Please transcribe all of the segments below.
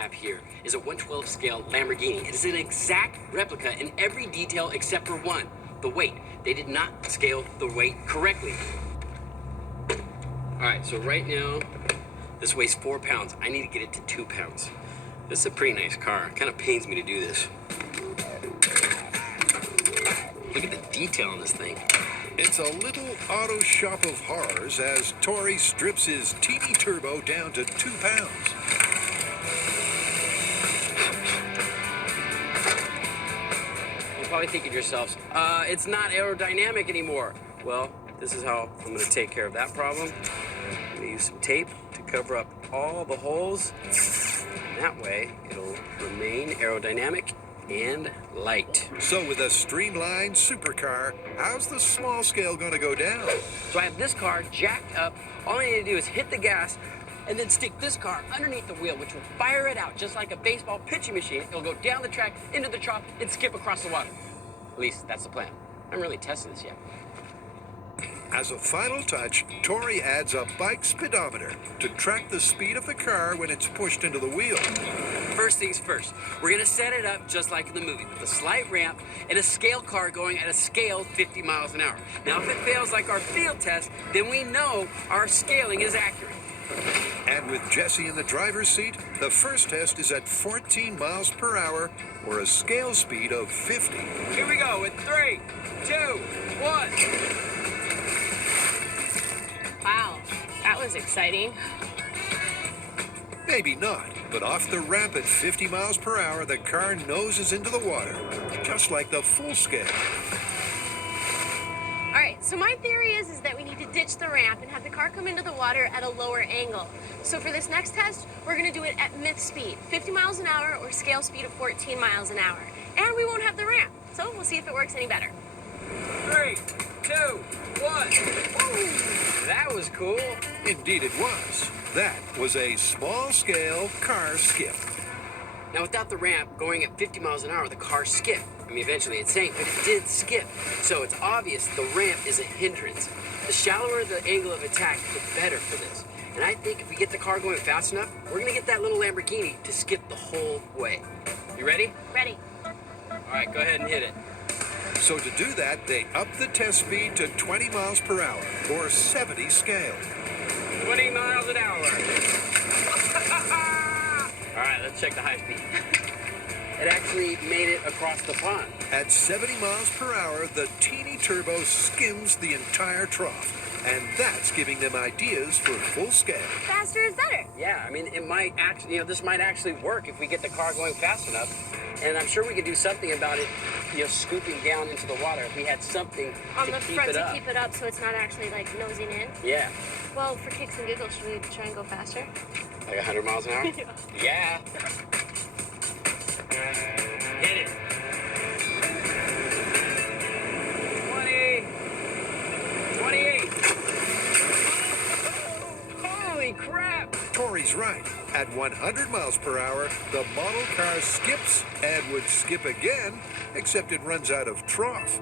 have here is a 1/12 scale Lamborghini. It is an exact replica in every detail except for one, the weight. They did not scale the weight correctly. All right, so right now, this weighs 4 pounds. I need to get it to 2 pounds. This is a pretty nice car. It kind of pains me to do this. Look at the detail on this thing. It's a little auto shop of horrors as Tori strips his teeny turbo down to 2 pounds. You're probably thinking to yourselves, it's not aerodynamic anymore. Well, this is how I'm gonna take care of that problem. I'm gonna use some tape to cover up all the holes. That way, it'll remain aerodynamic and light. So with a streamlined supercar, how's the small scale going to go down? So I have this car jacked up. All I need to do is hit the gas and then stick this car underneath the wheel, which will fire it out just like a baseball pitching machine. It'll go down the track, into the trough, and skip across the water. At least that's the plan. I haven't really tested this yet. As a final touch, Tori adds a bike speedometer to track the speed of the car when it's pushed into the wheel. First things first, we're gonna set it up just like in the movie, with a slight ramp and a scale car going at a scaled 50 miles an hour. Now, if it fails like our field test, then we know our scaling is accurate. And with Jesse in the driver's seat, the first test is at 14 miles per hour or a scale speed of 50. Here we go with 3, 2, 1. Wow, that was exciting. Maybe not, but off the ramp at 50 miles per hour, the car noses into the water, just like the full scale. All right, so my theory is that we need to ditch the ramp and have the car come into the water at a lower angle. So for this next test, we're gonna do it at myth speed, 50 miles an hour or scale speed of 14 miles an hour. And we won't have the ramp, so we'll see if it works any better. 3, 2, 1. Woo! That was cool. Indeed it was. That was a small-scale car skip. Now, without the ramp going at 50 miles an hour, the car skipped. I mean, eventually it sank, but it did skip. So it's obvious the ramp is a hindrance. The shallower the angle of attack, the better for this. And I think if we get the car going fast enough, we're gonna get that little Lamborghini to skip the whole way. You ready? Ready. All right, go ahead and hit it. So to do that, they upped the test speed to 20 miles per hour, or 70 scale. 20 miles an hour. All right, let's check the high speed. It actually made it across the pond. At 70 miles per hour, the teeny turbo skims the entire trough. And that's giving them ideas for full scale. Faster is better. Yeah, I mean, it might actually, this might actually work if we get the car going fast enough. And I'm sure we could do something about it, scooping down into the water if we had something On to the keep front it to up. keep it up so it's not actually like nosing in. Yeah, Well, for kicks and giggles, should we try and go faster? like 100 miles an hour? Yeah. Hit it. 20. 28. Holy crap. Tori's right. At 100 miles per hour, the model car skips and would skip again, except it runs out of trough.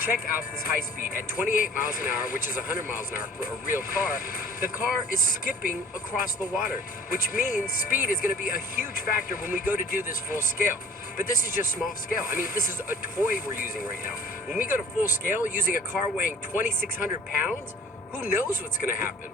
Check out this high speed at 28 miles an hour, which is 100 miles an hour for a real car. The car is skipping across the water, which means speed is going to be a huge factor when we go to do this full scale. But this is just small scale. I mean, this is a toy we're using right now. When we go to full scale using a car weighing 2,600 pounds, who knows what's going to happen?